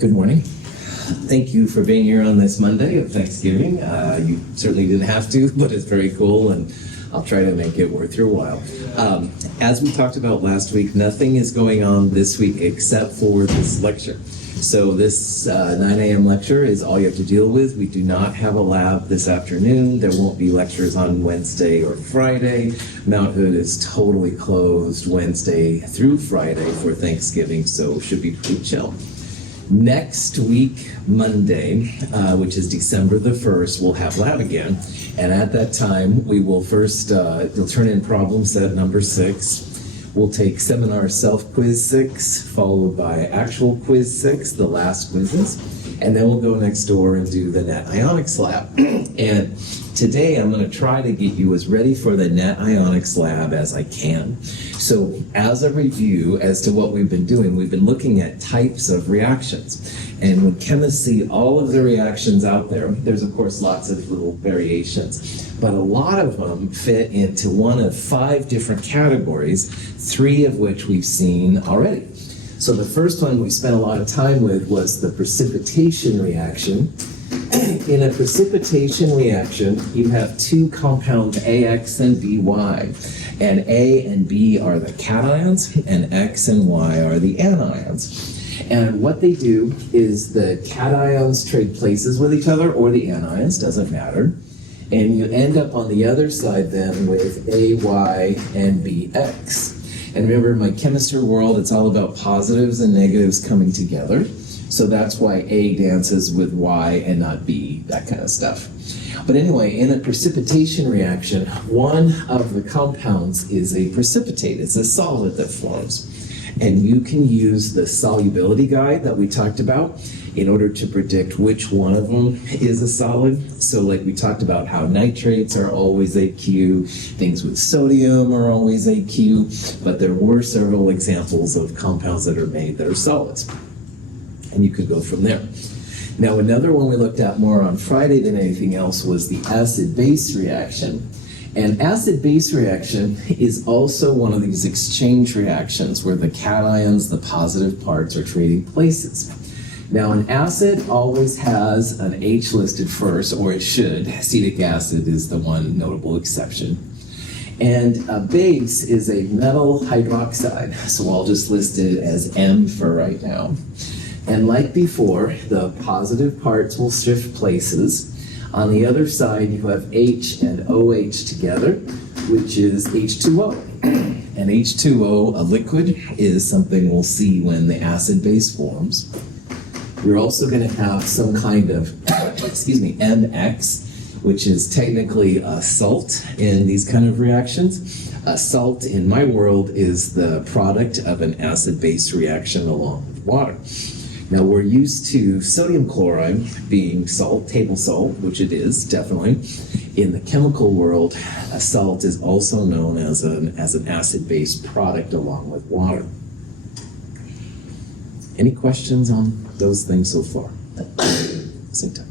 Good morning. Thank you for being here on this Monday of Thanksgiving. You certainly didn't have to, but it's very cool, and I'll try to make it worth your while. As we talked about last week, nothing is going on this week except for this lecture. So this 9 a.m. lecture is all you have to deal with. We do not have a lab this afternoon. There won't be lectures on Wednesday or Friday. Mount Hood is totally closed Wednesday through Friday for Thanksgiving, so it should be pretty chill. Next week, Monday, which is December the 1st, we'll have lab again. And at that time, we will first, you'll turn in problem set number 6. We'll take seminar self-quiz 6, followed by actual quiz 6, the last quizzes. And then we'll go next door and do the net ionics lab. And today I'm going to try to get you as ready for the net ionics lab as I can. So as a review as to what we've been doing, we've been looking at types of reactions. And when chemists see all of the reactions out there, there's of course lots of little variations, but a lot of them fit into one of 5 different categories, 3 of which we've seen already. So the first one we spent a lot of time with was the precipitation reaction. In a precipitation reaction, you have 2 compounds, AX and BY. And A and B are the cations, and X and Y are the anions. And what they do is the cations trade places with each other, or the anions, doesn't matter. And you end up on the other side then with AY and BX. And remember, in my chemistry world, it's all about positives and negatives coming together. So that's why A dances with Y and not B, that kind of stuff. But anyway, in a precipitation reaction, one of the compounds is a precipitate. It's a solid that forms. And you can use the solubility guide that we talked about in order to predict which one of them is a solid. So like we talked about how nitrates are always AQ, things with sodium are always AQ, but there were several examples of compounds that are made that are solids. And you could go from there. Now another one we looked at more on Friday than anything else was the acid-base reaction. And acid-base reaction is also one of these exchange reactions where the cations, the positive parts, are trading places. Now an acid always has an H listed first, or it should. Acetic acid is the one notable exception. And a base is a metal hydroxide, so I'll just list it as M for right now. And like before, the positive parts will shift places. On the other side, you have H and OH together, which is H2O. And H2O, a liquid, is something we'll see when the acid base forms. You're also going to have some kind of, MX, which is technically a salt in these kind of reactions. A salt, in my world, is the product of an acid-base reaction along with water. Now we're used to sodium chloride being salt, table salt, which it is, definitely. In the chemical world, a salt is also known as an acid-base product along with water. Any questions on those things so far? Same time.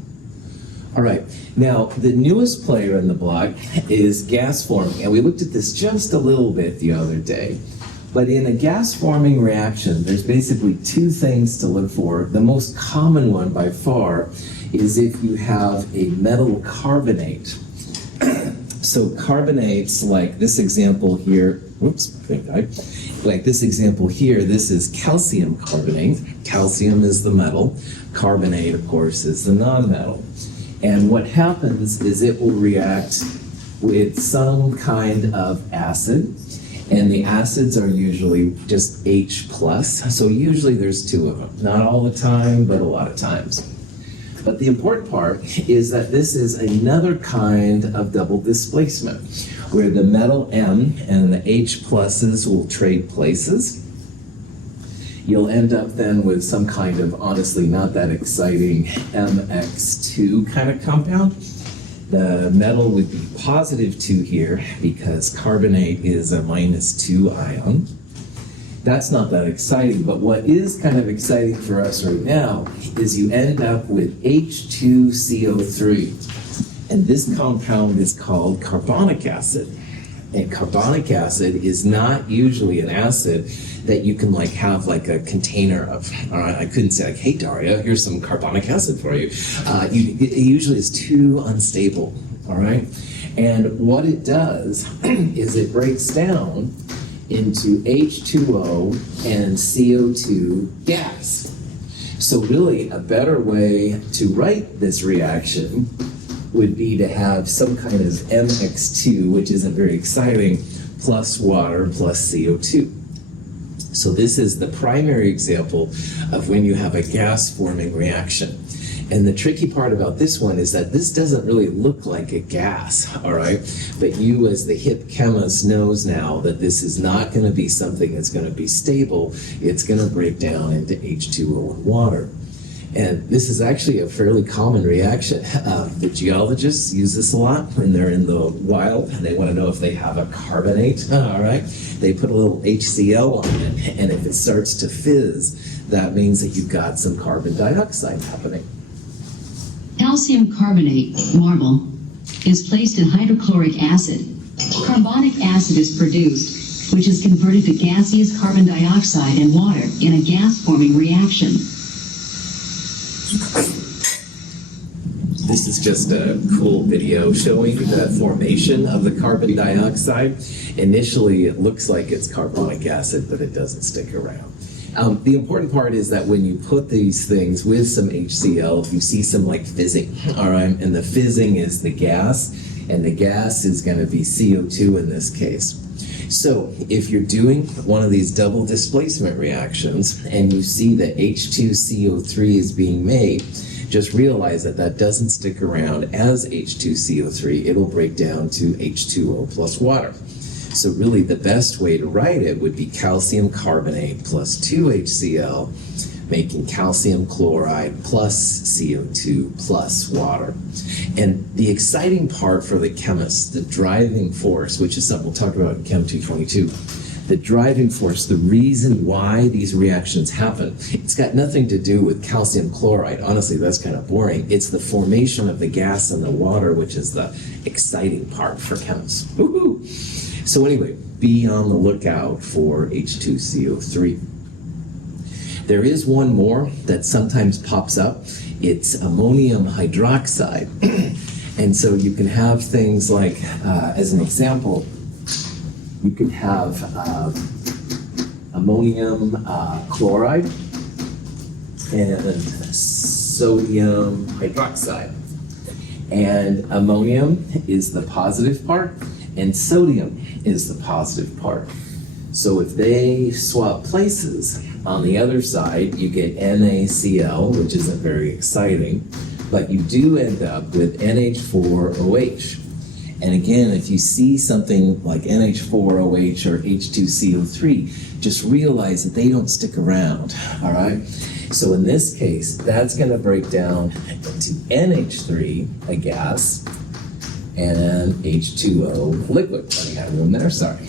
All right, now the newest player in the block is gas forming, and we looked at this just a little bit the other day. But in a gas-forming reaction, there's basically 2 things to look for. The most common one by far is if you have a metal carbonate. So carbonates, like this example here, like this example here, this is calcium carbonate. Calcium is the metal. Carbonate, of course, is the non-metal. And what happens is it will react with some kind of acid. And the acids are usually just H+, so usually there's 2 of them. Not all the time, but a lot of times. But the important part is that this is another kind of double displacement, where the metal M and the H pluses will trade places. You'll end up then with some kind of, honestly, not that exciting MX2 kind of compound. The metal would be positive 2 here because carbonate is a -2 ion. That's not that exciting, but what is kind of exciting for us right now is you end up with H2CO3. And this compound is called carbonic acid. And carbonic acid is not usually an acid that you can like have like a container of. I couldn't say like, hey Daria, here's some carbonic acid for you. It usually is too unstable, all right? And what it does is it breaks down into H2O and CO2 gas. So really a better way to write this reaction would be to have some kind of MX2, which isn't very exciting, plus water plus CO2. So this is the primary example of when you have a gas-forming reaction. And the tricky part about this one is that this doesn't really look like a gas, all right? But you as the hip chemist knows now that this is not going to be something that's going to be stable. It's going to break down into H2O and water. And this is actually a fairly common reaction. The geologists use this a lot when they're in the wild and they want to know if they have a carbonate, all right? They put a little HCl on it, and if it starts to fizz, that means that you've got some carbon dioxide happening. Calcium carbonate, marble, is placed in hydrochloric acid. Carbonic acid is produced, which is converted to gaseous carbon dioxide and water in a gas-forming reaction. This is just a cool video showing the formation of the carbon dioxide. Initially, it looks like it's carbonic acid, but it doesn't stick around. The important part is that when you put these things with some HCl, you see some like fizzing, all right? And the fizzing is the gas, and the gas is going to be CO2 in this case. So if you're doing one of these double displacement reactions and you see that H2CO3 is being made, just realize that that doesn't stick around as H2CO3. It'll break down to H2O plus water. So really the best way to write it would be calcium carbonate plus 2HCl, making calcium chloride plus CO2 plus water. And the exciting part for the chemist, the driving force, which is something we'll talk about in Chem 222, the driving force, the reason why these reactions happen, it's got nothing to do with calcium chloride. Honestly, that's kind of boring. It's the formation of the gas and the water, which is the exciting part for chemists. Woohoo! So anyway, be on the lookout for H2CO3. There is one more that sometimes pops up. It's ammonium hydroxide. And so you can have things like, as an example, you can have ammonium chloride and sodium hydroxide. And ammonium is the positive part, and sodium is the positive part. So if they swap places, on the other side, you get NaCl, which isn't very exciting, but you do end up with NH4OH. And again, if you see something like NH4OH or H2CO3, just realize that they don't stick around, all right? So in this case, that's going to break down to NH3, a gas, and H2O, liquid. I had one there, sorry.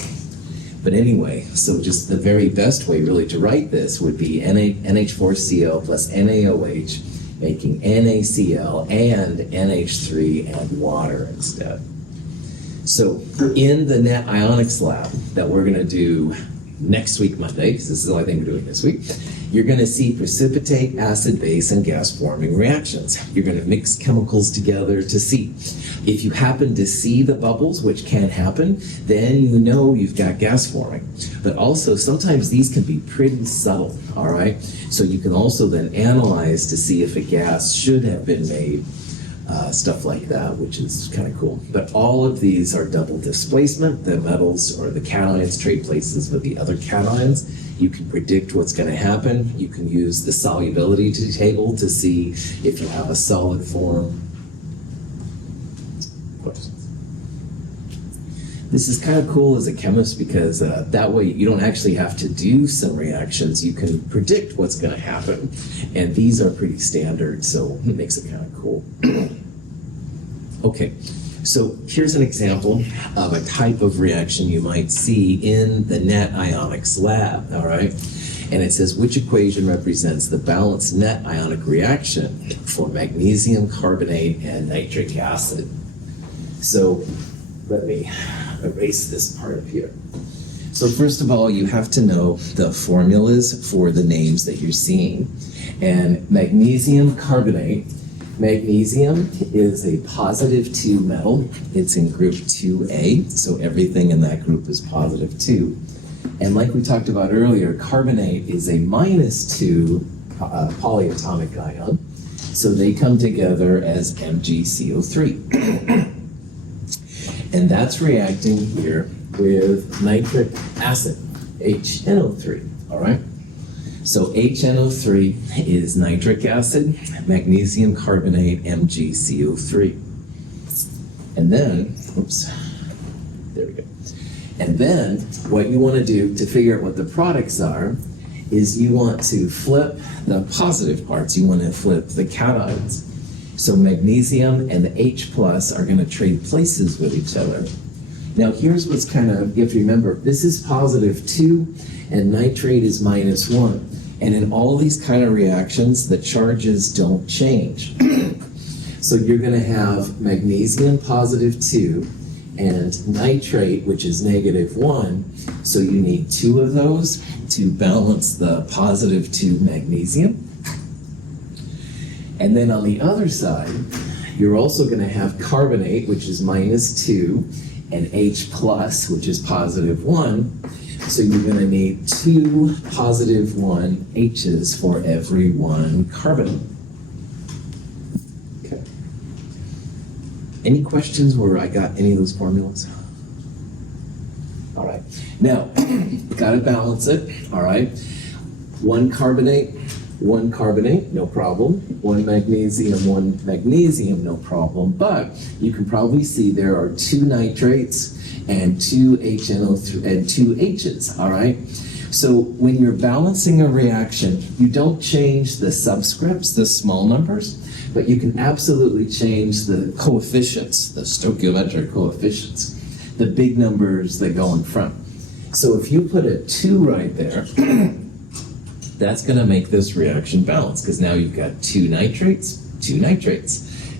But anyway, so just the very best way really to write this would be NH4Cl plus NaOH, making NaCl and NH3 and water instead. So in the net ionics lab that we're going to do next week, Monday, because this is the only thing we're doing this week, you're going to see precipitate, acid, base, and gas-forming reactions. You're going to mix chemicals together to see. If you happen to see the bubbles, which can happen, then you know you've got gas forming. But also, sometimes these can be pretty subtle, all right? So you can also then analyze to see if a gas should have been made, stuff like that, which is kind of cool. But all of these are double displacement. The metals or the cations trade places with the other cations. You can predict what's going to happen. You can use the solubility table to see if you have a solid form. Questions? This is kind of cool as a chemist because that way you don't actually have to do some reactions. You can predict what's going to happen. And these are pretty standard, so it makes it kind of cool. Okay, so here's an example of a type of reaction you might see in the net ionics lab, all right? And it says, which equation represents the balanced net ionic reaction for magnesium carbonate and nitric acid? So let me erase this part up here. So first of all, you have to know the formulas for the names that you're seeing. And magnesium carbonate, magnesium is a positive 2 metal. It's in group 2A, so everything in that group is positive 2. And like we talked about earlier, carbonate is a -2 polyatomic ion. So they come together as MgCO3. And that's reacting here with nitric acid, HNO3, all right? So HNO3 is nitric acid, magnesium carbonate, MgCO3. And then, oops, there we go. And then what you want to do to figure out what the products are is you want to flip the positive parts. You want to flip the cations. So magnesium and the H plus are going to trade places with each other. Now here's what's kind of, you have to remember, this is positive 2 and nitrate is -1. And in all these kind of reactions, the charges don't change. So you're going to have magnesium positive 2 and nitrate, which is -1. So you need 2 of those to balance the positive 2 magnesium. And then on the other side, you're also going to have carbonate, which is -2, and H plus, which is +1. So you're going to need 2 +1 H's for every 1 carbon. Okay. Any questions where I got any of those formulas? All right. Now, got to balance it. All right. 1 carbonate, no problem. 1 magnesium, no problem. But you can probably see there are 2 nitrates and 2 HNO3 and 2 H's, all right? So when you're balancing a reaction, you don't change the subscripts, the small numbers, but you can absolutely change the coefficients, the stoichiometric coefficients, the big numbers that go in front. So if you put a 2 right there, that's going to make this reaction balance, because now you've got 2 nitrates,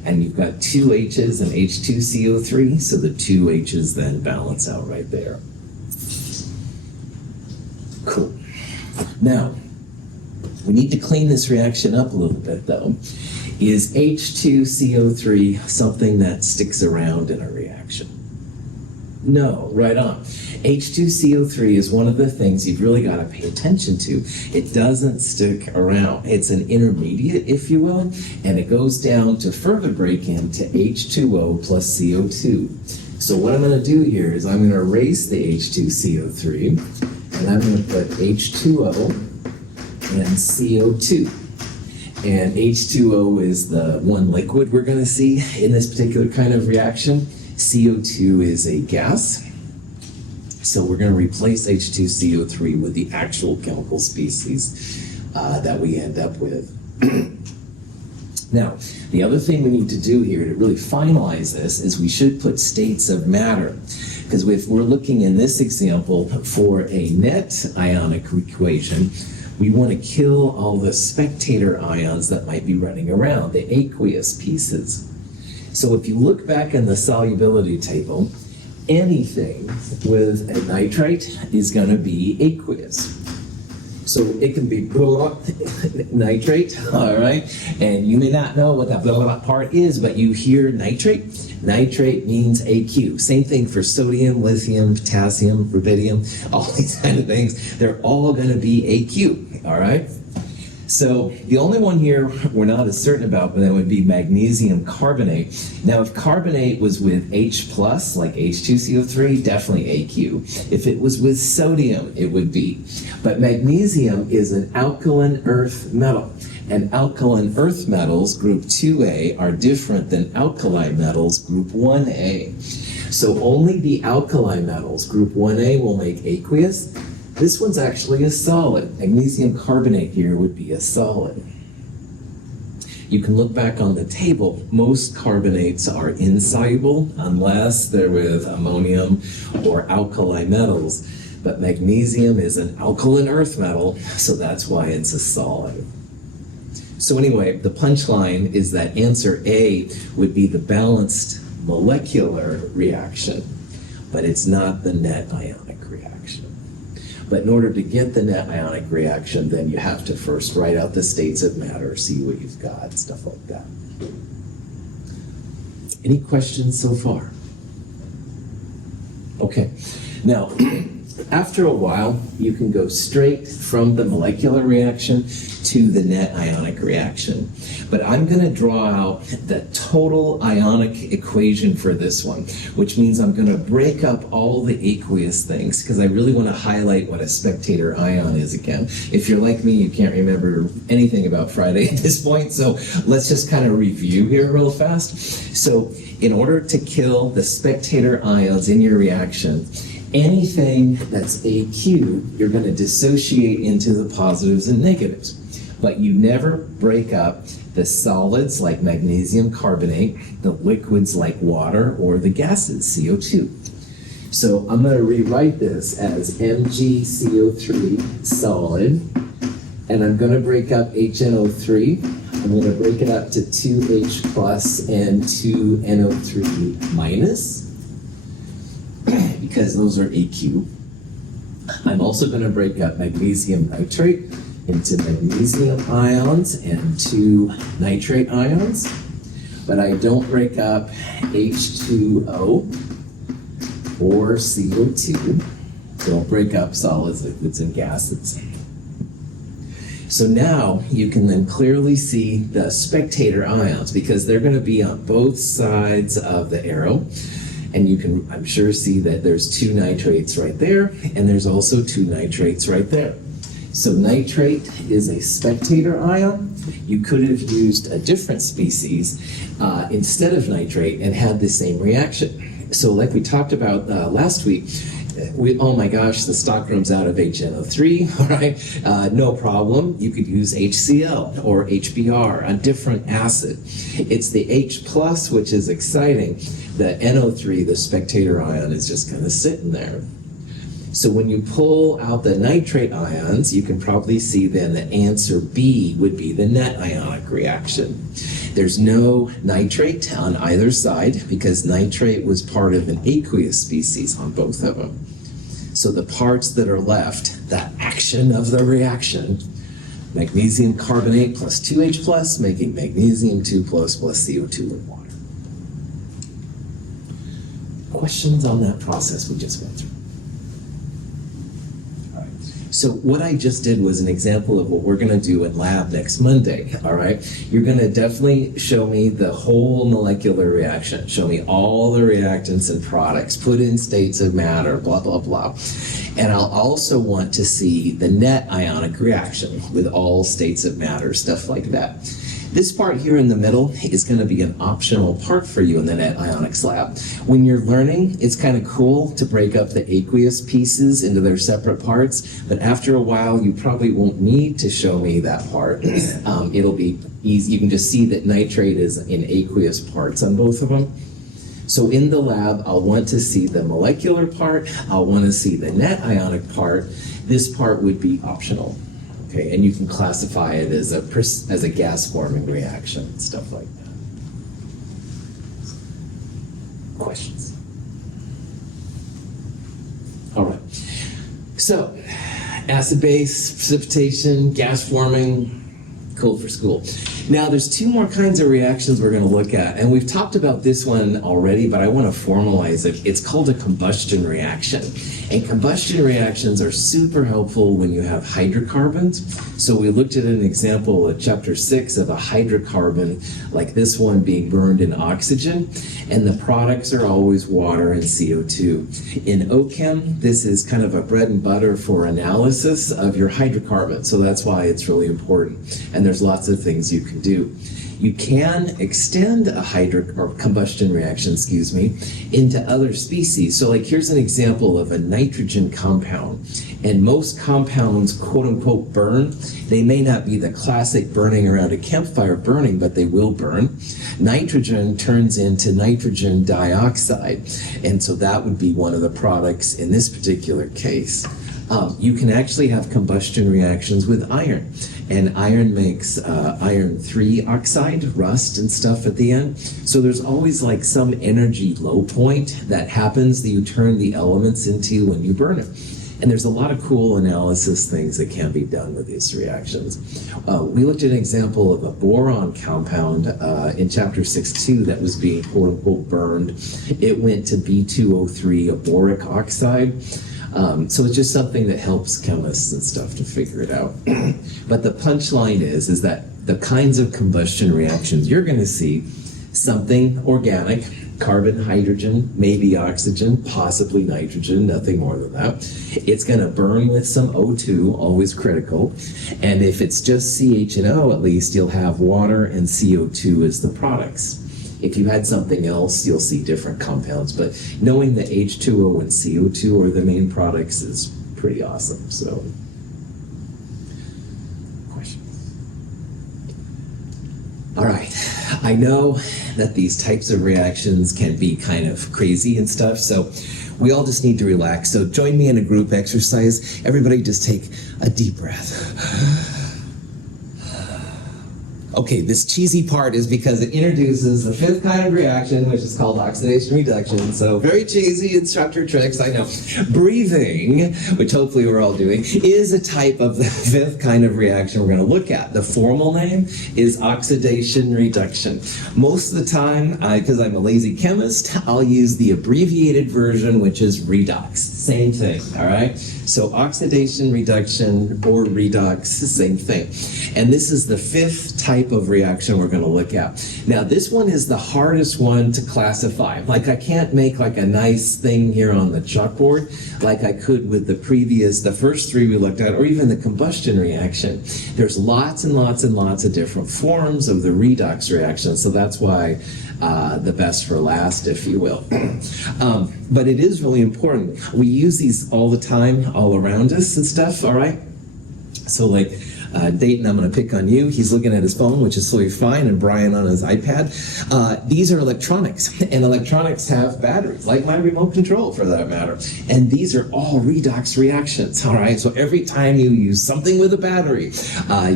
and you've got 2 H's and H2CO3, so the 2 H's then balance out right there. Cool. Now, we need to clean this reaction up a little bit, though. Is H2CO3 something that sticks around in a reaction? No, right on. H2CO3 is one of the things you've really got to pay attention to. It doesn't stick around. It's an intermediate, if you will, and it goes down to further break into H2O plus CO2. So what I'm going to do here is I'm going to erase the H2CO3, and I'm going to put H2O and CO2. And H2O is the one liquid we're going to see in this particular kind of reaction. CO2 is a gas. So we're going to replace H2CO3 with the actual chemical species that we end up with. Now, the other thing we need to do here to really finalize this is we should put states of matter. Because if we're looking in this example for a net ionic equation, we want to kill all the spectator ions that might be running around, the aqueous pieces. So if you look back in the solubility table, anything with a nitrate is going to be aqueous. So it can be nitrate, all right? And you may not know what that part is, but you hear nitrate. Nitrate means AQ. Same thing for sodium, lithium, potassium, rubidium, all these kind of things. They're all going to be AQ, all right? So the only one here we're not as certain about, but that would be magnesium carbonate. Now, if carbonate was with H plus, like H2CO3, definitely AQ. If it was with sodium, it would be. But magnesium is an alkaline earth metal. And alkaline earth metals, group 2A, are different than alkali metals, group 1A. So only the alkali metals, group 1A, will make aqueous. This one's actually a solid. Magnesium carbonate here would be a solid. You can look back on the table. Most carbonates are insoluble unless they're with ammonium or alkali metals. But magnesium is an alkaline earth metal, so that's why it's a solid. So anyway, the punchline is that answer A would be the balanced molecular reaction. but it's not the net ionic reaction. But in order to get the net ionic reaction, then you have to first write out the states of matter, see what you've got, stuff like that. Any questions so far? Okay, now, after a while, you can go straight from the molecular reaction to the net ionic reaction. But I'm going to draw out the total ionic equation for this one, which means I'm going to break up all the aqueous things, because I really want to highlight what a spectator ion is again. If you're like me, you can't remember anything about Friday at this point, so let's just kind of review here real fast. So in order to kill the spectator ions in your reaction, anything that's AQ, you're going to dissociate into the positives and negatives. But you never break up the solids like magnesium carbonate, the liquids like water, or the gases, CO2. So I'm going to rewrite this as MgCO3 solid, and I'm going to break up HNO3. I'm going to break it up to 2H plus and 2NO3 minus, because those are AQ. I'm also going to break up magnesium nitrate into magnesium ions and 2 nitrate ions, but I don't break up H2O or CO2. Don't break up solids, liquids, and gases. So now you can then clearly see the spectator ions, because they're going to be on both sides of the arrow. And you can, I'm sure, see that there's 2 nitrates right there, and there's also 2 nitrates right there. So nitrate is a spectator ion. You could have used a different species instead of nitrate and had the same reaction. So like we talked about last week, oh my gosh, the stock runs out of HNO3, all right? No problem. You could use HCl or HBr, a different acid. It's the H plus, which is exciting. The NO3, the spectator ion, is just kind of sitting there. So when you pull out the nitrate ions, you can probably see then the answer B would be the net ionic reaction. There's no nitrate on either side, because nitrate was part of an aqueous species on both of them. So the parts that are left, the action of the reaction, magnesium carbonate plus 2H plus, making magnesium 2 plus CO2 and water. Questions on that process we just went through? So what I just did was an example of what we're going to do in lab next Monday, all right? You're going to definitely show me the whole molecular reaction, show me all the reactants and products, put in states of matter, blah, blah, blah. And I'll also want to see the net ionic reaction with all states of matter, stuff like that. This part here in the middle is going to be an optional part for you in the net ionics lab. When you're learning, it's kind of cool to break up the aqueous pieces into their separate parts, but after a while, you probably won't need to show me that part. It'll be easy. You can just see that nitrate is in aqueous parts on both of them. So in the lab, I'll want to see the molecular part. I'll want to see the net ionic part. This part would be optional. Okay, and you can classify it as a gas-forming reaction, stuff like that. Questions? All right. So, acid-base, precipitation, gas-forming, cool for school. Now, there's 2 more kinds of reactions we're going to look at, and we've talked about this one already, but I want to formalize it. It's called a combustion reaction. And combustion reactions are super helpful when you have hydrocarbons. So we looked at an example at chapter 6 of a hydrocarbon, like this one being burned in oxygen, and the products are always water and CO2. In OChem, this is kind of a bread and butter for analysis of your hydrocarbon, so that's why it's really important. And there's lots of things you can do. You can extend a combustion reaction, into other species. So like here's an example of a nitrogen compound. And most compounds, quote unquote, burn. They may not be the classic burning around a campfire burning, but they will burn. Nitrogen turns into nitrogen dioxide. And so that would be one of the products in this particular case. You can actually have combustion reactions with iron. and iron makes iron 3 oxide, rust and stuff at the end. So there's always like some energy low point that happens that you turn the elements into when you burn it. And there's a lot of cool analysis things that can be done with these reactions. We looked at an example of a boron compound in chapter 6.2 that was being quote unquote burned. It went to B2O3, a boric oxide. So it's just something that helps chemists and stuff to figure it out. But the punchline is that the kinds of combustion reactions you're going to see, something organic, carbon, hydrogen, maybe oxygen, possibly nitrogen, nothing more than that. It's going to burn with some O2, always critical. And if it's just CH and O, at least, you'll have water and CO2 as the products. If you had something else, you'll see different compounds. But knowing that H2O and CO2 are the main products is pretty awesome. So, questions? All right. I know that these types of reactions can be kind of crazy and stuff, so we all just need to relax. So join me in a group exercise. Everybody just take a deep breath. Okay, this cheesy part is because it introduces the 5th kind of reaction, which is called oxidation reduction. So very cheesy instructor tricks, I know. Breathing, which hopefully we're all doing, is a type of the 5th kind of reaction we're going to look at. The formal name is oxidation reduction. Most of the time, because I'm a lazy chemist, I'll use the abbreviated version, which is redox. Same thing, all right? So oxidation reduction or redox, same thing. And this is the 5th type of reaction we're going to look at. Now, this one is the hardest one to classify. Like, I can't make like a nice thing here on the chalkboard like I could with the first 3 we looked at, or even the combustion reaction. There's lots and lots and lots of different forms of the redox reaction, so that's why the best for last, if you will. But it is really important. We use these all the time, all around us and stuff, all right? So like, Dayton, I'm going to pick on you. He's looking at his phone, which is totally fine, and Brian on his iPad. These are electronics, and electronics have batteries, like my remote control for that matter. And these are all redox reactions, all right? So every time you use something with a battery,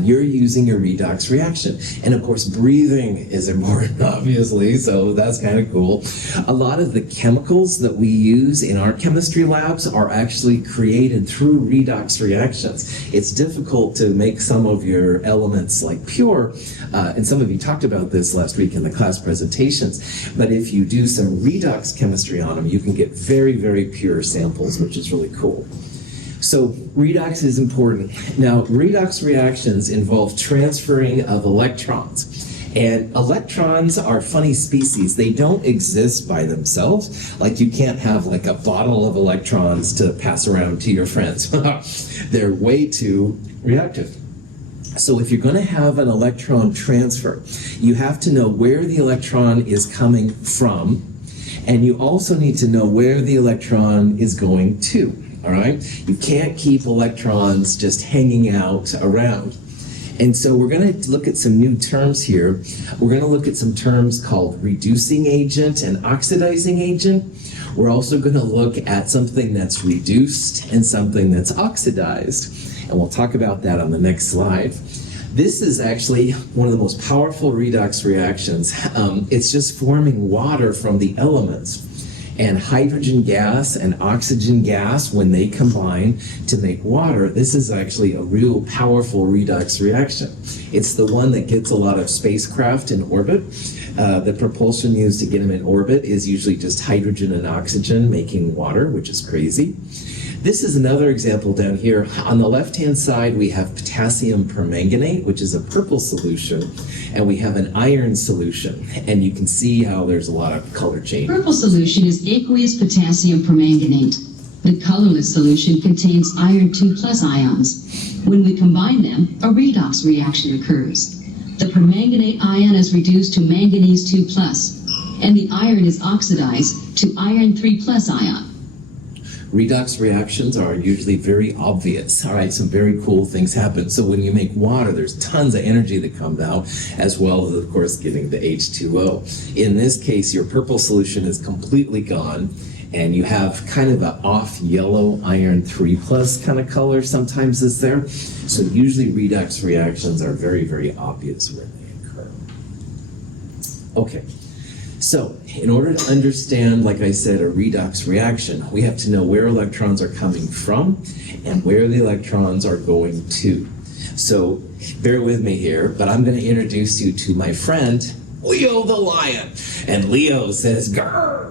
you're using a redox reaction. And of course, breathing is important, obviously, so that's kind of cool. A lot of the chemicals that we use in our chemistry labs are actually created through redox reactions. It's difficult to make some of your elements like pure, and some of you talked about this last week in the class presentations, but if you do some redox chemistry on them, you can get very, very pure samples, which is really cool. So redox is important. Now, redox reactions involve transferring of electrons. And electrons are funny species. They don't exist by themselves. Like, you can't have like a bottle of electrons to pass around to your friends. They're way too reactive. So if you're going to have an electron transfer, you have to know where the electron is coming from, and you also need to know where the electron is going to, all right? You can't keep electrons just hanging out around. And so we're going to look at some new terms here. We're going to look at some terms called reducing agent and oxidizing agent. We're also going to look at something that's reduced and something that's oxidized. And we'll talk about that on the next slide. This is actually one of the most powerful redox reactions. It's just forming water from the elements. And hydrogen gas and oxygen gas, when they combine to make water, this is actually a real powerful redox reaction. It's the one that gets a lot of spacecraft in orbit. The propulsion used to get them in orbit is usually just hydrogen and oxygen making water, which is crazy. This is another example down here. On the left-hand side, we have potassium permanganate, which is a purple solution, and we have an iron solution. And you can see how there's a lot of color change. Purple solution is aqueous potassium permanganate. The colorless solution contains iron 2+ ions. When we combine them, a redox reaction occurs. The permanganate ion is reduced to manganese 2+, and the iron is oxidized to iron 3+ ion. Redox reactions are usually very obvious. All right, some very cool things happen. So when you make water, there's tons of energy that comes out, as well as, of course, getting the H2O. In this case, your purple solution is completely gone, and you have kind of an off yellow iron 3+ kind of color sometimes is there. So usually redox reactions are very, very obvious when they occur. Okay, so in order to understand, like I said, a redox reaction, we have to know where electrons are coming from and where the electrons are going to. So bear with me here, but I'm going to introduce you to my friend, Leo the lion. And Leo says, grrr.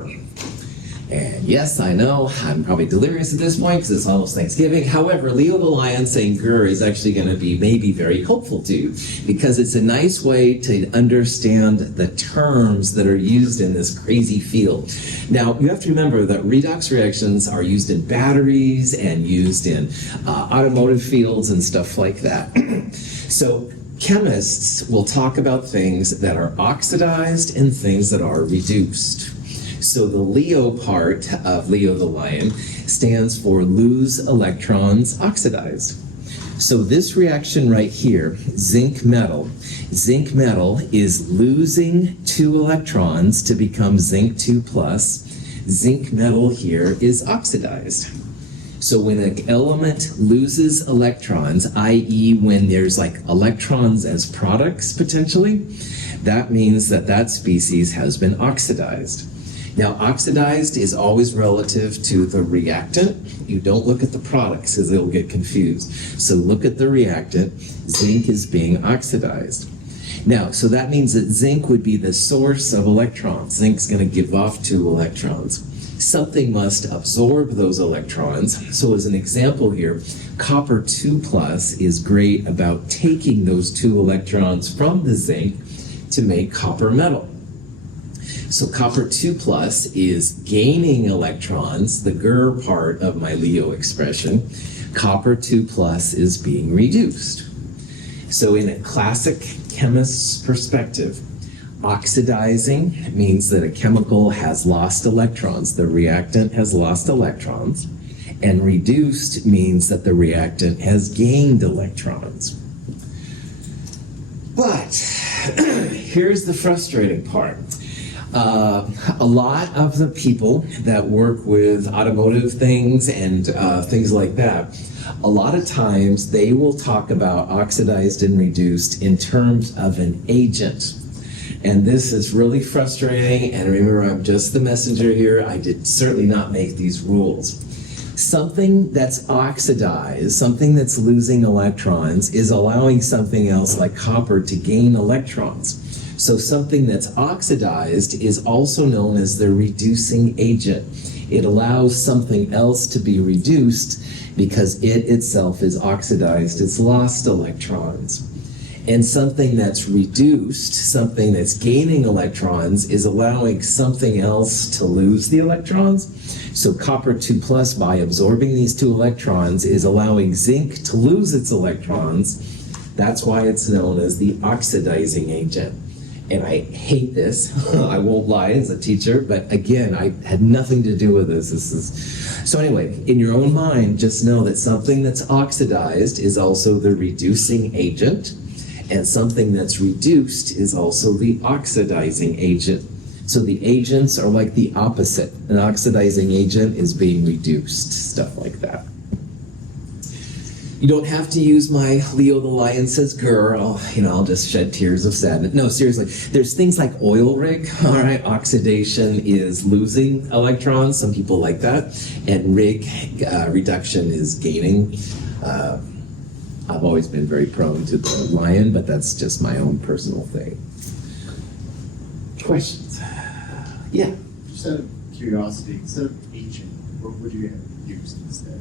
And yes, I know, I'm probably delirious at this point because it's almost Thanksgiving. However, Leo the lion saying grrr is actually going to be maybe very helpful to you because it's a nice way to understand the terms that are used in this crazy field. Now, you have to remember that redox reactions are used in batteries and used in automotive fields and stuff like that. So chemists will talk about things that are oxidized and things that are reduced. So the Leo part of Leo the lion stands for lose electrons oxidized. So this reaction right here, zinc metal is losing 2 electrons to become zinc 2+. Zinc metal here is oxidized. So when an element loses electrons, i.e. when there's like electrons as products potentially, that means that that species has been oxidized. Now, oxidized is always relative to the reactant. You don't look at the products because they'll get confused. So look at the reactant. Zinc is being oxidized. Now, so that means that zinc would be the source of electrons. Zinc's going to give off 2 electrons. Something must absorb those electrons. So as an example here, copper 2+ is great about taking those 2 electrons from the zinc to make copper metal. So copper 2+ is gaining electrons, the grr part of my Leo expression. Copper 2+ is being reduced. So in a classic chemist's perspective, oxidizing means that a chemical has lost electrons. The reactant has lost electrons. And reduced means that the reactant has gained electrons. But here's the frustrating part. A lot of the people that work with automotive things and things like that, a lot of times they will talk about oxidized and reduced in terms of an agent. And this is really frustrating, and remember, I'm just the messenger here. I did certainly not make these rules. Something that's oxidized, something that's losing electrons, is allowing something else like copper to gain electrons. So something that's oxidized is also known as the reducing agent. It allows something else to be reduced because it itself is oxidized. It's lost electrons. And something that's reduced, something that's gaining electrons, is allowing something else to lose the electrons. So copper 2+, by absorbing these 2 electrons, is allowing zinc to lose its electrons. That's why it's known as the oxidizing agent. And I hate this. I won't lie as a teacher, but again, I had nothing to do with this. So anyway, in your own mind, just know that something that's oxidized is also the reducing agent, and something that's reduced is also the oxidizing agent. So the agents are like the opposite. An oxidizing agent is being reduced, stuff like that. You don't have to use my Leo the lion says grr. I'll just shed tears of sadness. No, seriously. There's things like oil rig. All right, oxidation is losing electrons. Some people like that. And reduction is gaining. I've always been very prone to the lion, but that's just my own personal thing. Questions? Yeah. Just out of curiosity, instead of agent, what would you have used instead?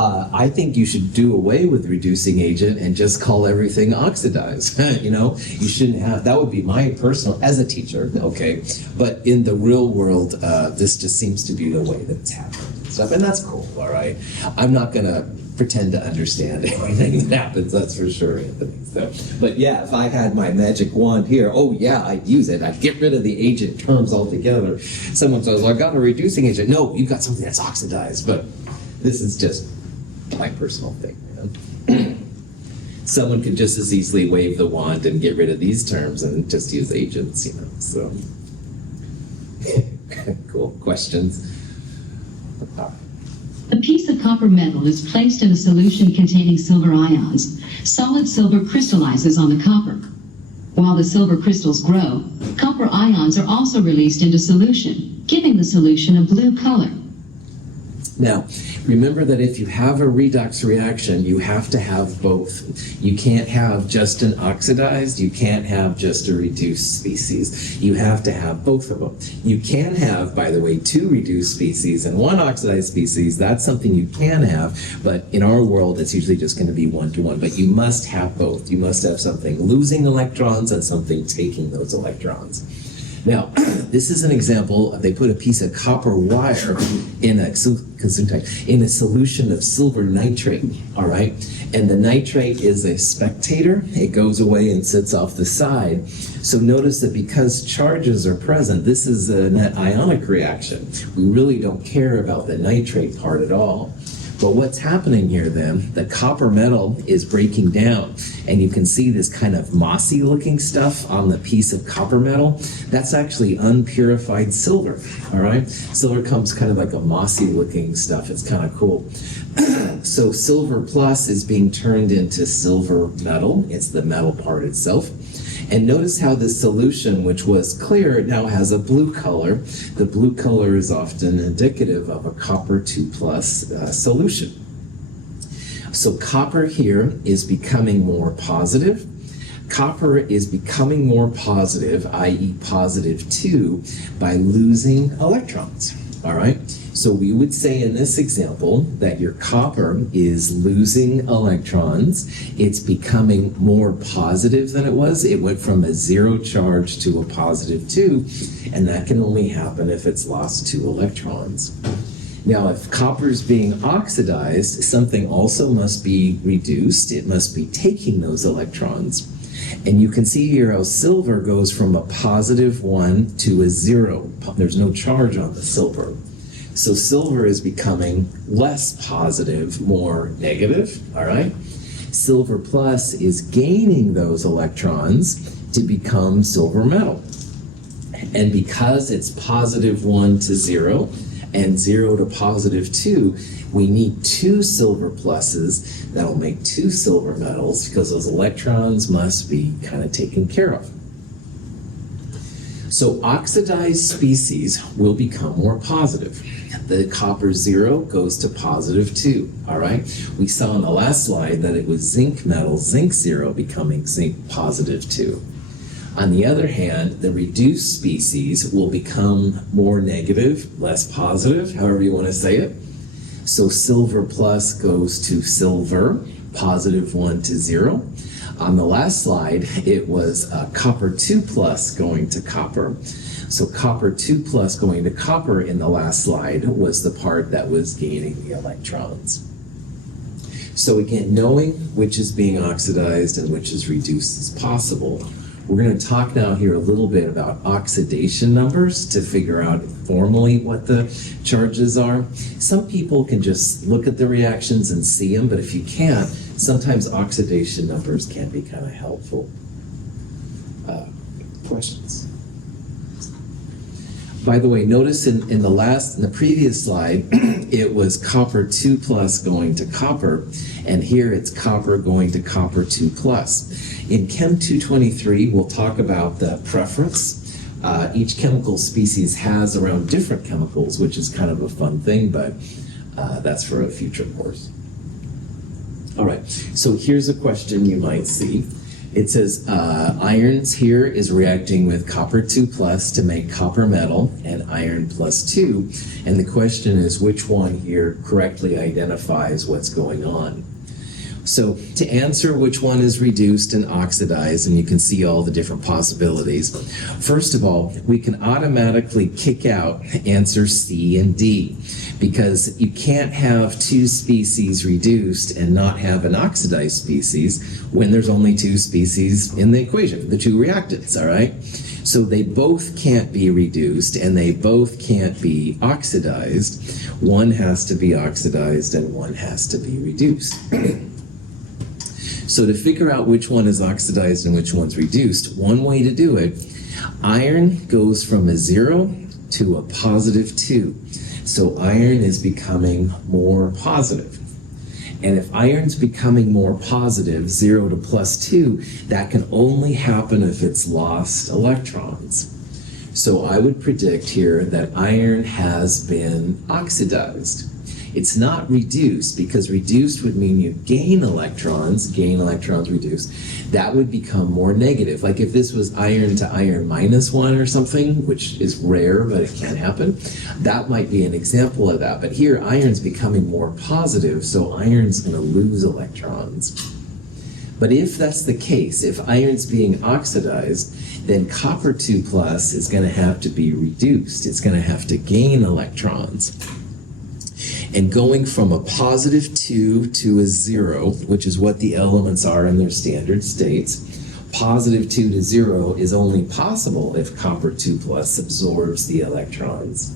I think you should do away with reducing agent and just call everything oxidized. You shouldn't have, that would be my personal, as a teacher, okay, but in the real world, this just seems to be the way that it's happening and stuff, and that's cool, all right? I'm not gonna pretend to understand everything that happens, that's for sure, Anthony. So, but yeah, if I had my magic wand here, oh yeah, I'd use it. I'd get rid of the agent terms altogether. Someone says, well, I got a reducing agent. No, you've got something that's oxidized, but this is just my personal thing, man. Someone could just as easily wave the wand and get rid of these terms and just use agents, so. Cool. Questions? A piece of copper metal is placed in a solution containing silver ions. Solid silver crystallizes on the copper. While the silver crystals grow, copper ions are also released into solution, giving the solution a blue color. Now, remember that if you have a redox reaction, you have to have both. You can't have just an oxidized, you can't have just a reduced species. You have to have both of them. You can have, by the way, 2 reduced species and 1 oxidized species. That's something you can have, but in our world, it's usually just going to be 1-to-1. But you must have both. You must have something losing electrons and something taking those electrons. Now, this is an example. They put a piece of copper wire in a solution of silver nitrate, all right? And the nitrate is a spectator. It goes away and sits off the side. So notice that because charges are present, this is a net ionic reaction. We really don't care about the nitrate part at all. But what's happening here then, the copper metal is breaking down, and you can see this kind of mossy looking stuff on the piece of copper metal. That's actually unpurified silver, all right? Silver comes kind of like a mossy looking stuff. It's kind of cool. So silver plus is being turned into silver metal. It's the metal part itself. And notice how this solution, which was clear, now has a blue color. The blue color is often indicative of a copper 2+ solution. So copper here is becoming more positive. Copper is becoming more positive, i.e. positive 2, by losing electrons, all right? So we would say in this example that your copper is losing electrons. It's becoming more positive than it was. It went from a 0 charge to a positive 2, and that can only happen if it's lost 2 electrons. Now, if copper is being oxidized, something also must be reduced. It must be taking those electrons. And you can see here how silver goes from a positive 1 to a 0. There's no charge on the silver. So silver is becoming less positive, more negative, all right? Silver plus is gaining those electrons to become silver metal. And because it's positive 1 to 0 and 0 to positive 2, we need 2 silver pluses that will make 2 silver metals because those electrons must be kind of taken care of. So oxidized species will become more positive. The copper 0 goes to positive 2, all right? We saw in the last slide that it was zinc metal, zinc 0, becoming zinc positive 2. On the other hand, the reduced species will become more negative, less positive, however you want to say it. So silver plus goes to silver, positive 1 to 0. On the last slide, it was copper 2+ going to copper. So copper 2+ going to copper in the last slide was the part that was gaining the electrons. So again, knowing which is being oxidized and which is reduced is possible. We're going to talk now here a little bit about oxidation numbers to figure out formally what the charges are. Some people can just look at the reactions and see them, but if you can't, sometimes oxidation numbers can be kind of helpful. Questions? By the way, notice in the previous slide, it was copper 2+ going to copper, and here it's copper going to copper 2+. In Chem 223, we'll talk about the preference. Each chemical species has around different chemicals, which is kind of a fun thing, but that's for a future course. All right, so here's a question you might see. It says irons here is reacting with copper 2+ to make copper metal and iron +2. And the question is which one here correctly identifies what's going on. So to answer which one is reduced and oxidized, and you can see all the different possibilities, first of all, we can automatically kick out answer C and D, because you can't have 2 species reduced and not have an oxidized species when there's only 2 species in the equation, the 2 reactants, all right? So they both can't be reduced and they both can't be oxidized. One has to be oxidized and one has to be reduced. So to figure out which one is oxidized and which one's reduced, one way to do it, iron goes from a 0 to a positive 2. So iron is becoming more positive. And if iron's becoming more positive, 0 to +2, that can only happen if it's lost electrons. So I would predict here that iron has been oxidized. It's not reduced, because reduced would mean you gain electrons reduced. That would become more negative. Like if this was iron to iron -1 or something, which is rare, but it can happen, that might be an example of that. But here, iron's becoming more positive, so iron's going to lose electrons. But if that's the case, if iron's being oxidized, then copper 2+ is going to have to be reduced. It's going to have to gain electrons. And going from a positive 2 to a 0, which is what the elements are in their standard states, positive 2 to 0 is only possible if copper 2+ absorbs the electrons.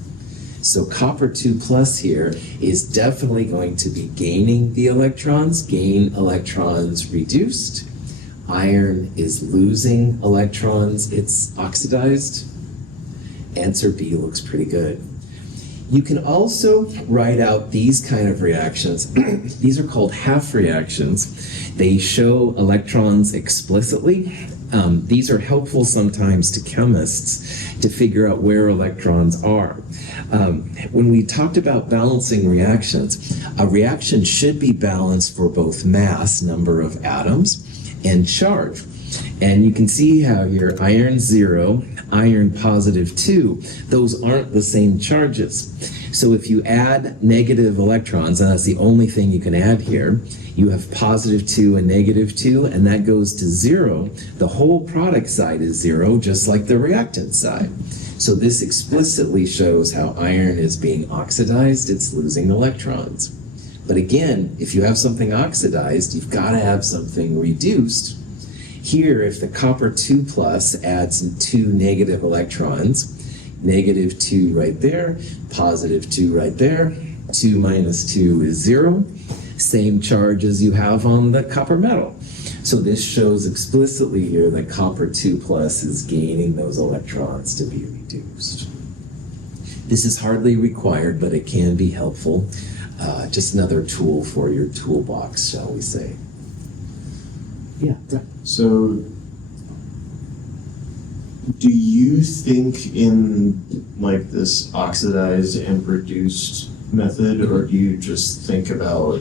So copper 2+ here is definitely going to be gaining the electrons, gain electrons reduced. Iron is losing electrons, it's oxidized. Answer B looks pretty good. You can also write out these kind of reactions. These are called half reactions. They show electrons explicitly. These are helpful sometimes to chemists to figure out where electrons are. When we talked about balancing reactions, a reaction should be balanced for both mass, number of atoms, and charge. And you can see how here iron 0, iron positive 2, those aren't the same charges. So if you add negative electrons, and that's the only thing you can add here, you have positive 2 and negative 2, and that goes to 0. The whole product side is 0, just like the reactant side. So this explicitly shows how iron is being oxidized, it's losing electrons. But again, if you have something oxidized, you've got to have something reduced. Here, if the copper 2+ adds 2 negative electrons, negative 2 right there, positive 2 right there, 2 minus 2 is 0, same charge as you have on the copper metal. So this shows explicitly here that copper 2+ is gaining those electrons to be reduced. This is hardly required, but it can be helpful. Just another tool for your toolbox, shall we say. Yeah. So, do you think in like this oxidized and reduced method, or do you just think about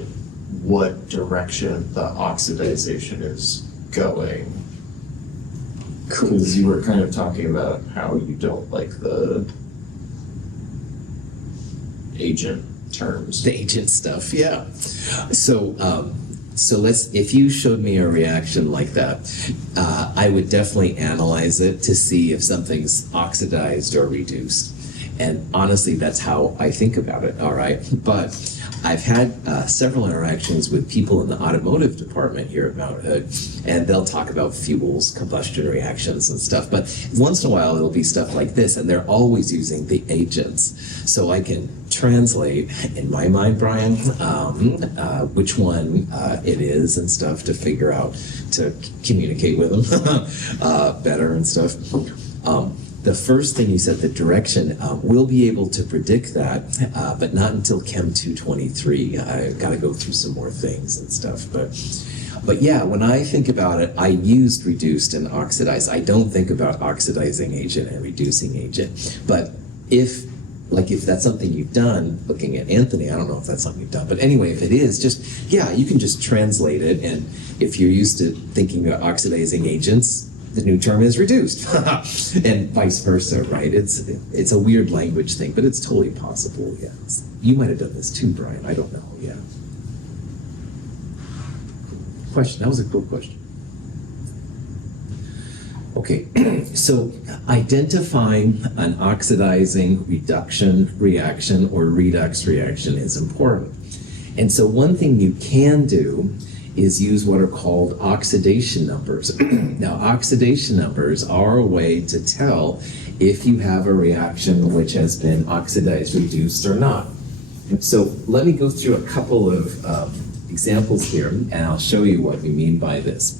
what direction the oxidization is going? Because you were kind of talking about how you don't like the agent terms. The agent stuff, yeah. So if you showed me a reaction like that, I would definitely analyze it to see if something's oxidized or reduced. And honestly, that's how I think about it, all right? But I've had several interactions with people in the automotive department here at Mount Hood, and they'll talk about fuels, combustion reactions and stuff. But once in a while, it'll be stuff like this, and they're always using the agents. So I can translate, in my mind, Brian, which one it is and stuff to figure out, to communicate with them better and stuff. The first thing you said, the direction, we'll be able to predict that, but not until Chem 223. I've got to go through some more things and stuff. But yeah, when I think about it, I used reduced and oxidized. I don't think about oxidizing agent and reducing agent. But if that's something you've done, looking at Anthony, I don't know if that's something you've done. But anyway, if it is, you can just translate it. And if you're used to thinking about oxidizing agents, the new term is reduced, and vice versa, right? It's a weird language thing, but it's totally possible, yes. You might have done this too, Brian, I don't know, yeah. Question, that was a cool question. Okay, so identifying an oxidizing reduction reaction or redox reaction is important. And so one thing you can do is use what are called oxidation numbers. Now, oxidation numbers are a way to tell if you have a reaction which has been oxidized, reduced, or not. So let me go through a couple of examples here, and I'll show you what we mean by this.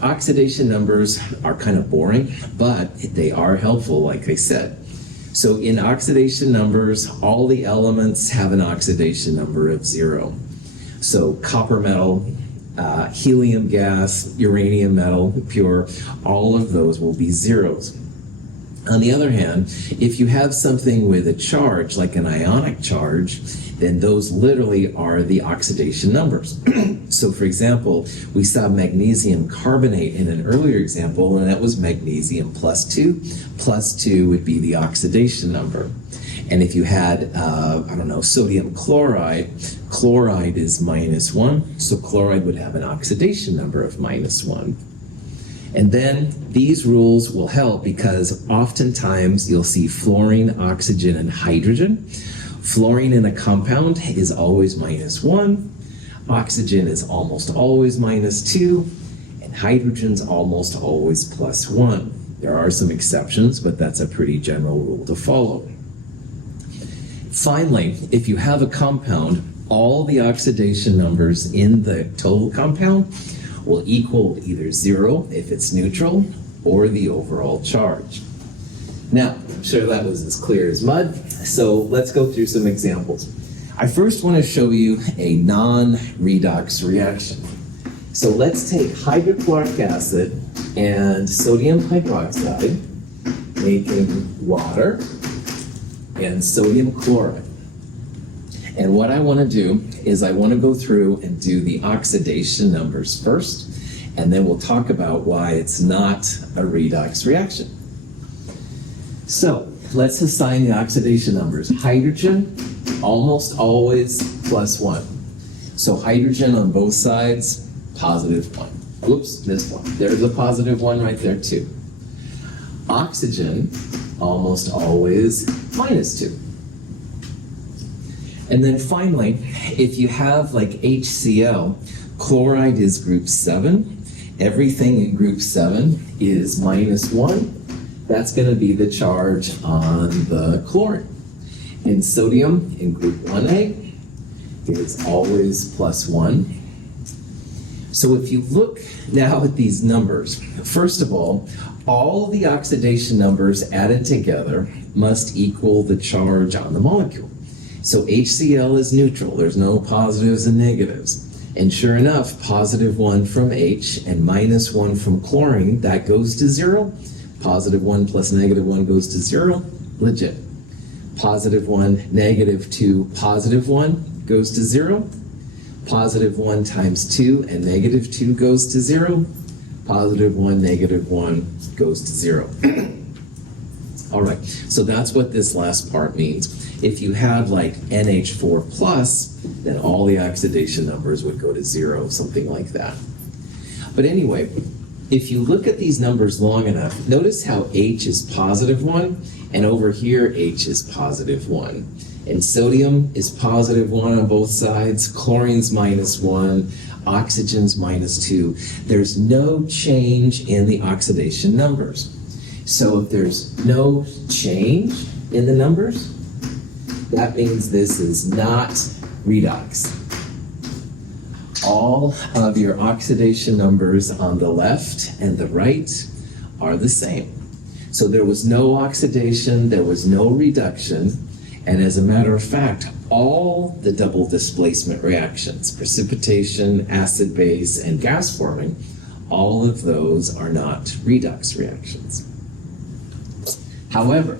Oxidation numbers are kind of boring, but they are helpful, like I said. So in oxidation numbers, all the elements have an oxidation number of 0. So copper metal, helium gas, uranium metal, pure, all of those will be zeros. On the other hand, if you have something with a charge, like an ionic charge, then those literally are the oxidation numbers. So for example, we saw magnesium carbonate in an earlier example, and that was magnesium plus 2. Plus 2 would be the oxidation number. And if you had, sodium chloride, chloride is -1, so chloride would have an oxidation number of -1. And then these rules will help because oftentimes you'll see fluorine, oxygen, and hydrogen. Fluorine in a compound is always -1, oxygen is almost always -2, and hydrogen's almost always +1. There are some exceptions, but that's a pretty general rule to follow. Finally, if you have a compound, all the oxidation numbers in the total compound will equal either 0 if it's neutral or the overall charge. Now, I'm sure that was as clear as mud, so let's go through some examples. I first want to show you a non-redox reaction. So let's take hydrochloric acid and sodium hydroxide, making water and sodium chloride. And what I want to do is I want to go through and do the oxidation numbers first, and then we'll talk about why it's not a redox reaction. So let's assign the oxidation numbers. Hydrogen, almost always +1. So hydrogen on both sides, +1. Oops, missed one. There's a +1 right there too. Oxygen, almost always -2. And then finally, if you have like HCl, chloride is group 7. Everything in group 7 is -1. That's going to be the charge on the chlorine. And sodium in group 1A is always +1. So if you look now at these numbers, first of all the oxidation numbers added together must equal the charge on the molecule. So HCl is neutral, there's no positives and negatives. And sure enough, +1 from H and -1 from chlorine, that goes to 0. +1 plus -1 goes to 0, legit. +1, -2, +1 goes to 0. +1 times 2 and -2 goes to 0. +1, -1 goes to 0. All right, so that's what this last part means. If you had like NH4 plus, then all the oxidation numbers would go to 0, something like that. But anyway, if you look at these numbers long enough, notice how H is +1, and over here H is +1. And sodium is +1 on both sides, chlorine's -1, oxygen's -2. There's no change in the oxidation numbers. So if there's no change in the numbers, that means this is not redox. All of your oxidation numbers on the left and the right are the same. So there was no oxidation, there was no reduction, and as a matter of fact, all the double displacement reactions, precipitation, acid base, and gas forming, all of those are not redox reactions. However,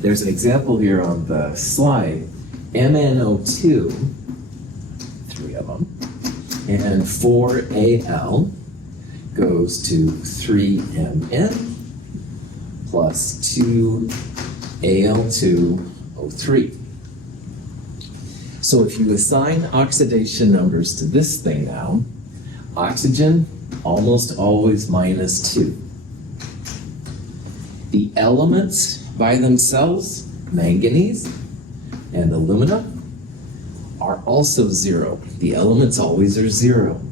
there's an example here on the slide, MnO2, 3 of them, and 4Al goes to 3Mn plus 2Al2O3. So if you assign oxidation numbers to this thing now, oxygen, almost always -2. The elements by themselves, manganese and alumina, are also 0. The elements always are 0.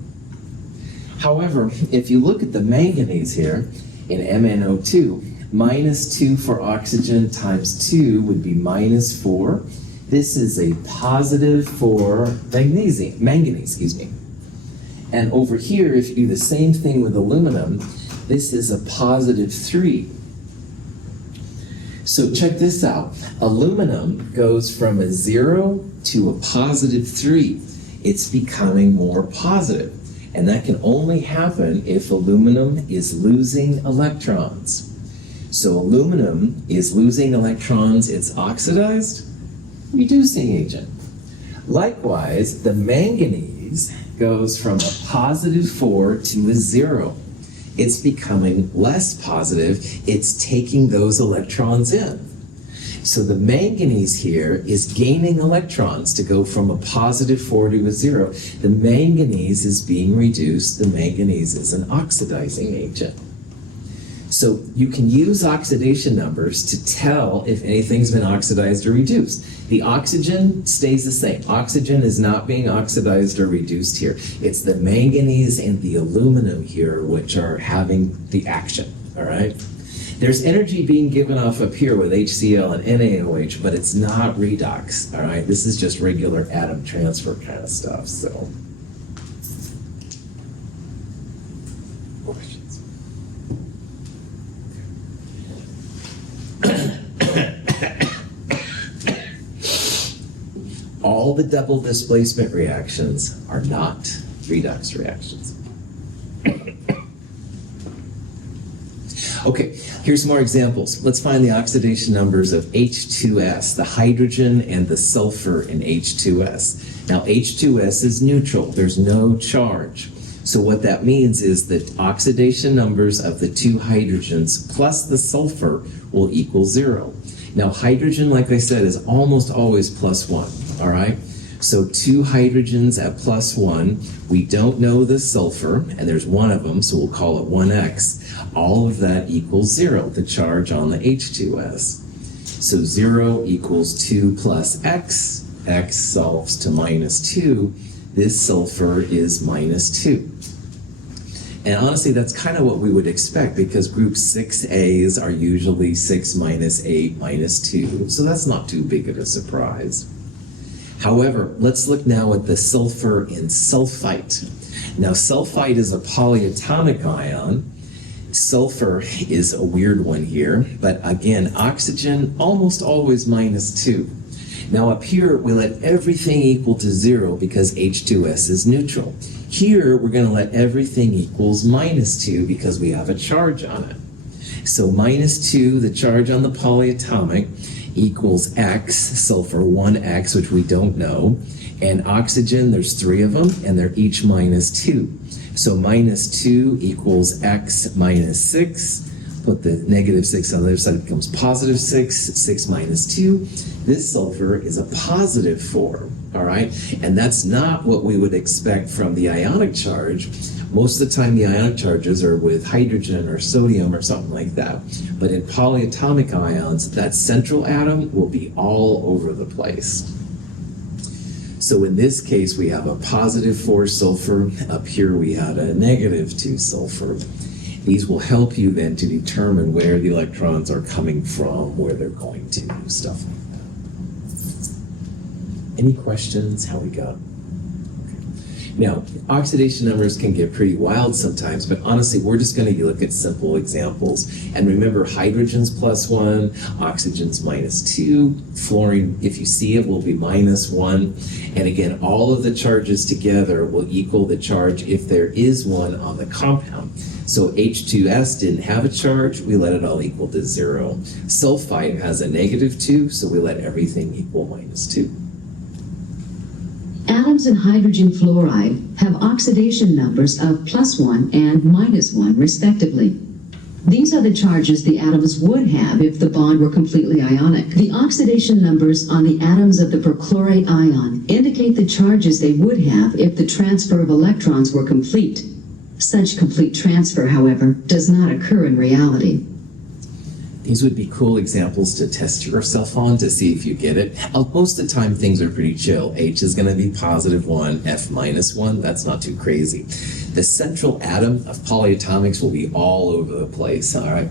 However, if you look at the manganese here in MnO2, -2 for oxygen times 2 would be -4. This is a positive for manganese. And over here, if you do the same thing with aluminum, this is a +3. So check this out. Aluminum goes from a 0 to a positive 3. It's becoming more positive. And that can only happen if aluminum is losing electrons. So aluminum is losing electrons, it's oxidized, reducing agent. Likewise, the manganese goes from a positive 4 to a 0. It's becoming less positive, it's taking those electrons in. So the manganese here is gaining electrons to go from a positive 4 to a 0. The manganese is being reduced. The manganese is an oxidizing agent. So you can use oxidation numbers to tell if anything's been oxidized or reduced. The oxygen stays the same. Oxygen is not being oxidized or reduced here. It's the manganese and the aluminum here which are having the action, all right? There's energy being given off up here with HCl and NaOH, but it's not redox, all right? This is just regular atom transfer kind of stuff, so. Questions? All the double displacement reactions are not redox reactions. Okay, here's some more examples. Let's find the oxidation numbers of H2S, the hydrogen and the sulfur in H2S. Now, H2S is neutral. There's no charge. So what that means is that oxidation numbers of the two hydrogens plus the sulfur will equal 0. Now, hydrogen, like I said, is almost always +1, all right? So two hydrogens at +1, we don't know the sulfur, and there's one of them, so we'll call it 1x. All of that equals 0, the charge on the H2S. So 0 equals 2 plus x, x solves to -2. This sulfur is -2. And honestly, that's kind of what we would expect because group 6A's are usually 6 minus 8 minus 2, so that's not too big of a surprise. However, let's look now at the sulfur in sulfite. Now, sulfite is a polyatomic ion. Sulfur is a weird one here, but again, oxygen almost always -2. Now up here, we let everything equal to 0 because H2S is neutral. Here, we're going to let everything equals -2 because we have a charge on it. So -2, the charge on the polyatomic, equals x, sulfur 1x, which we don't know, and oxygen, there's 3 of them, and they're each -2. So -2 equals x minus 6. Put the -6 on the other side, it becomes +6, 6 minus 2. This sulfur is a +4, all right? And that's not what we would expect from the ionic charge. Most of the time, the ionic charges are with hydrogen or sodium or something like that. But in polyatomic ions, that central atom will be all over the place. So in this case, we have a +4 sulfur. Up here, we had a -2 sulfur. These will help you then to determine where the electrons are coming from, where they're going to, stuff like that. Any questions? How we got? Now, oxidation numbers can get pretty wild sometimes, but honestly, we're just going to look at simple examples. And remember, hydrogen's +1, oxygen's -2, fluorine, if you see it, will be -1. And again, all of the charges together will equal the charge if there is one on the compound. So H2S didn't have a charge, we let it all equal to 0. Sulfite has a -2, so we let everything equal -2. Atoms in hydrogen fluoride have oxidation numbers of +1 and -1 respectively. These are the charges the atoms would have if the bond were completely ionic. The oxidation numbers on the atoms of the perchlorate ion indicate the charges they would have if the transfer of electrons were complete. Such complete transfer, however, does not occur in reality. These would be cool examples to test yourself on to see if you get it. Most of the time, things are pretty chill. H is going to be +1, F -1. That's not too crazy. The central atom of polyatomics will be all over the place, all right?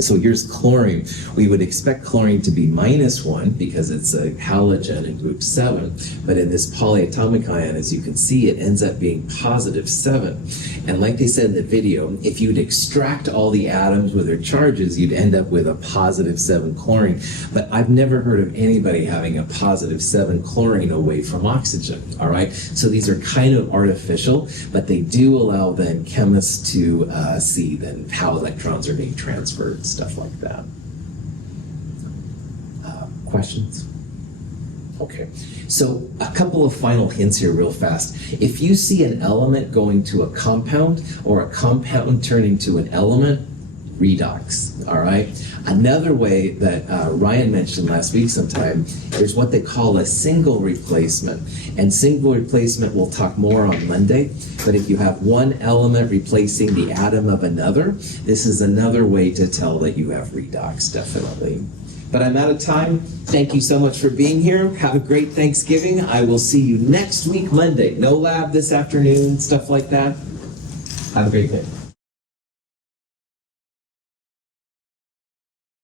So here's chlorine. We would expect chlorine to be -1 because it's a halogen in group 7, but in this polyatomic ion, as you can see, it ends up being +7. And like they said in the video, if you'd extract all the atoms with their charges, you'd end up with a +7 chlorine. But I've never heard of anybody having a +7 chlorine away from oxygen, all right? So these are kind of artificial, but they do allow then chemists to see then how electrons are being transferred, stuff like that. Questions? Okay, so a couple of final hints here real fast. If you see an element going to a compound or a compound turning to an element, redox, all right? Another way that Ryan mentioned last week sometime is what they call a single replacement. And single replacement we'll talk more on Monday, but if you have one element replacing the atom of another, this is another way to tell that you have redox, definitely. But I'm out of time. Thank you so much for being here. Have a great Thanksgiving. I will see you next week, Monday. No lab this afternoon, stuff like that. Have a great day.